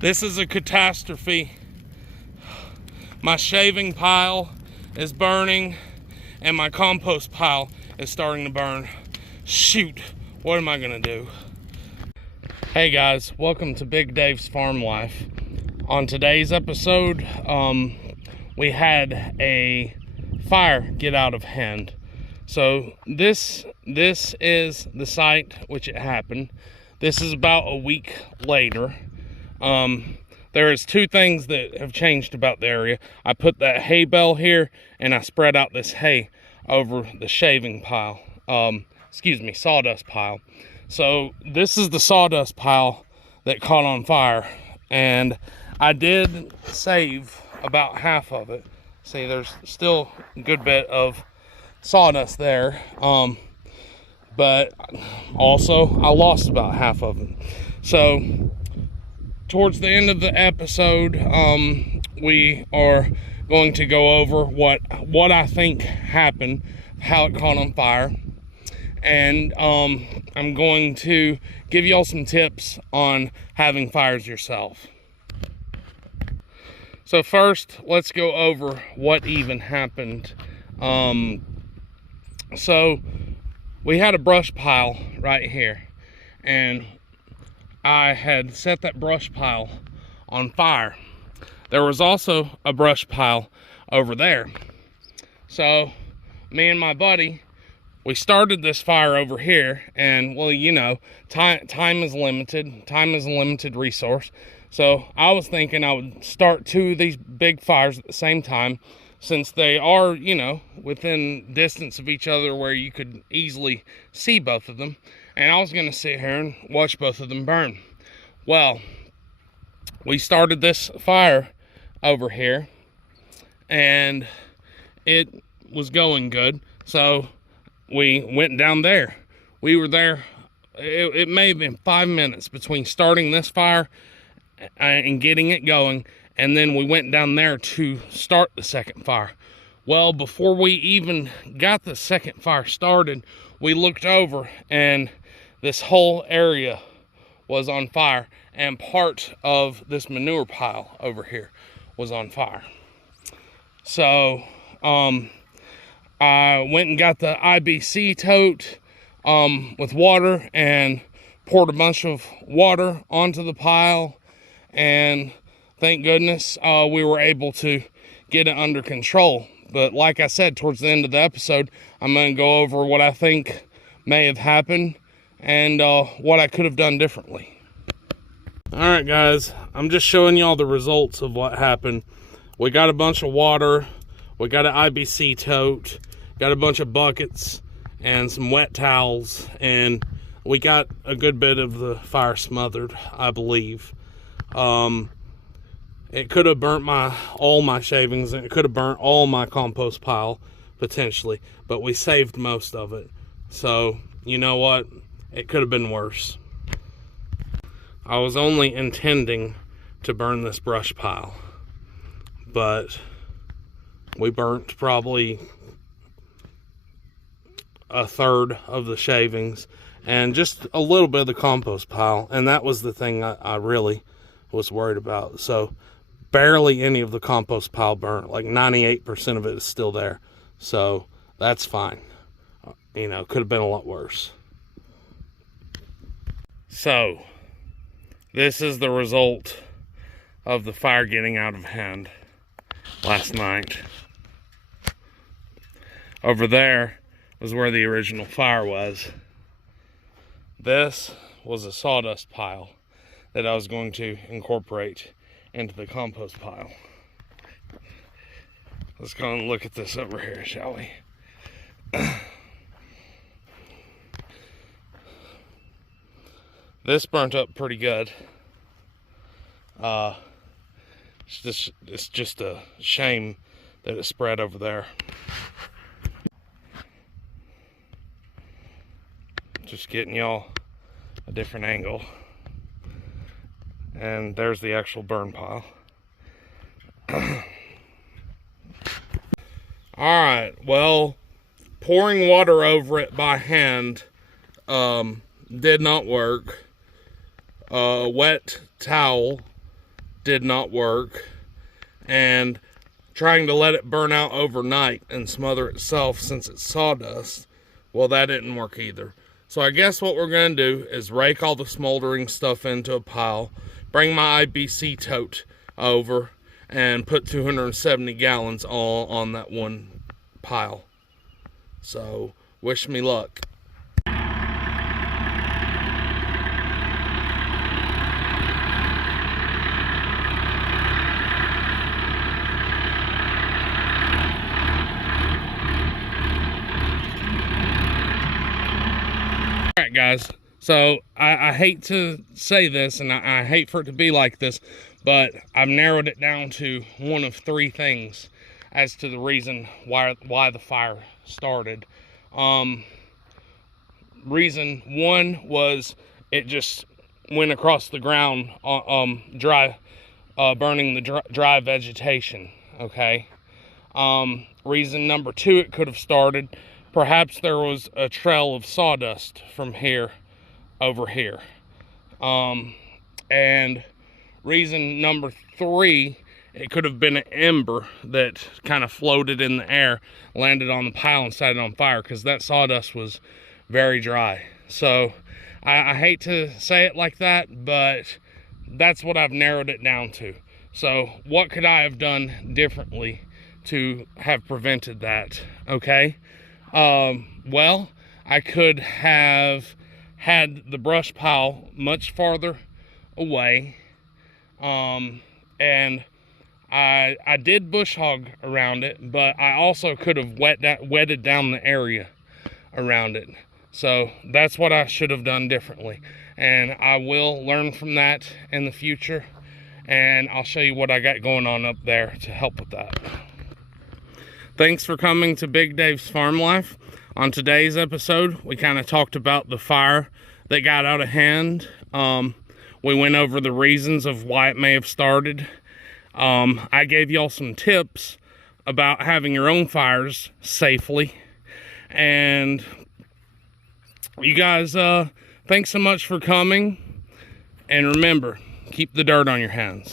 This is a catastrophe. My shaving pile is burning and my compost pile is starting to burn. Shoot, what am I gonna do? Hey guys, welcome to Big Dave's Farm Life. On today's episode, we had a fire get out of hand. So this is the site which it happened. This is about a week later. There is two things that have changed about the area. I put that hay bale here and I spread out this hay over the shaving pile. Sawdust pile. So this is the sawdust pile that caught on fire, and I did save about half of it. See, there's still a good bit of sawdust there, but also I lost about half of it. So towards the end of the episode, we are going to go over what I think happened, how it caught on fire, and I'm going to give y'all some tips on having fires yourself. So first, let's go over what even happened. So we had a brush pile right here, and I had set that brush pile on fire. There was also a brush pile over there. So me and my buddy, we started this fire over here, and well, you know, time is limited. Time is a limited resource. So I was thinking I would start two of these big fires at the same time, since they are, you know, within distance of each other where you could easily see both of them. And I was going to sit here and watch both of them burn. Well, we started this fire over here, and it was going good. So we went down there. We were there, it may have been 5 minutes between starting this fire and getting it going, and then we went down there to start the second fire. Well, before we even got the second fire started, we looked over and this whole area was on fire, and part of this manure pile over here was on fire. So I went and got the IBC tote with water and poured a bunch of water onto the pile, and thank goodness we were able to get it under control. But like I said, towards the end of the episode, I'm going to go over what I think may have happened and what I could have done differently. Alright guys, I'm just showing y'all the results of what happened. We got a bunch of water, we got an IBC tote, got a bunch of buckets and some wet towels, and we got a good bit of the fire smothered, I believe. It could have burnt all my shavings, and it could have burnt all my compost pile potentially, but we saved most of it. So you know what, it could have been worse. I was only intending to burn this brush pile, but we burnt probably a third of the shavings and just a little bit of the compost pile, and that was the thing I really was worried about. So barely any of the compost pile burnt. Like 98% of it is still there, so that's fine. You know, could have been a lot worse. So this is the result of the fire getting out of hand last night. Over there was where the original fire was. This was a sawdust pile that I was going to incorporate into the compost pile. Let's go and look at this over here, shall we? This burnt up pretty good. It's just a shame that it spread over there. Just getting y'all a different angle. And there's the actual burn pile. Alright, well, pouring water over it by hand did not work. A wet towel did not work, and trying to let it burn out overnight and smother itself since it's sawdust, well, that didn't work either. So I guess what we're going to do is rake all the smoldering stuff into a pile, bring my IBC tote over, and put 270 gallons all on that one pile. So wish me luck. Alright guys, so I hate to say this, and I hate for it to be like this, but I've narrowed it down to one of three things as to the reason why the fire started. Reason one was it just went across the ground, burning the dry vegetation, okay? Reason number two, it could have started, perhaps there was a trail of sawdust from here over here. And reason number three, it could have been an ember that kind of floated in the air, landed on the pile and set it on fire, because that sawdust was very dry. So I hate to say it like that, but that's what I've narrowed it down to. So what could I have done differently to have prevented that? Okay. Well, I could have had the brush pile much farther away, and I did bush hog around it, but I also could have wetted down the area around it. So that's what I should have done differently, and I will learn from that in the future, and I'll show you what I got going on up there to help with that. Thanks for coming to Big Dave's Farm Life. On today's episode, we kind of talked about the fire that got out of hand. We went over the reasons of why it may have started. I gave y'all some tips about having your own fires safely. And you guys, thanks so much for coming. And remember, keep the dirt on your hands.